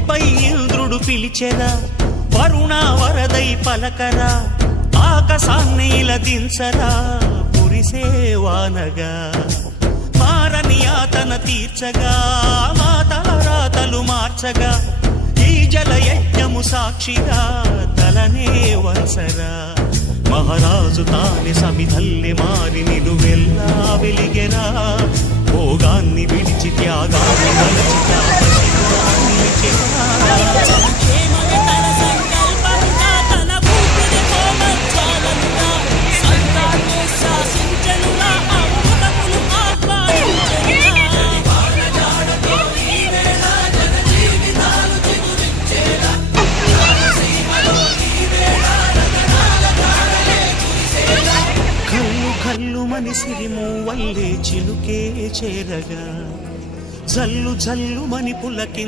భూమిపై ఇంద్రుడు పిలిచెరా, వరుణ వరదై పలకరా, ఆకాశాన్ని ఇలా దించరా, కురిసేవానగా మారని యాతన తీర్చగా, మాతల రాతలు మార్చగా, ఈ జల యజ్ఞము సాక్షిగా తలనే వంచరా. మహారాజు తానే సమిధల్లి మారి నిలువెల్లా వెలిగెరా, భోగాన్ని విడిచి త్యాగాన్ని మలచి కల్లుమని సిరిము వల్లే చిలుకే చేరగా, జల్లు జల్లుమని పులకి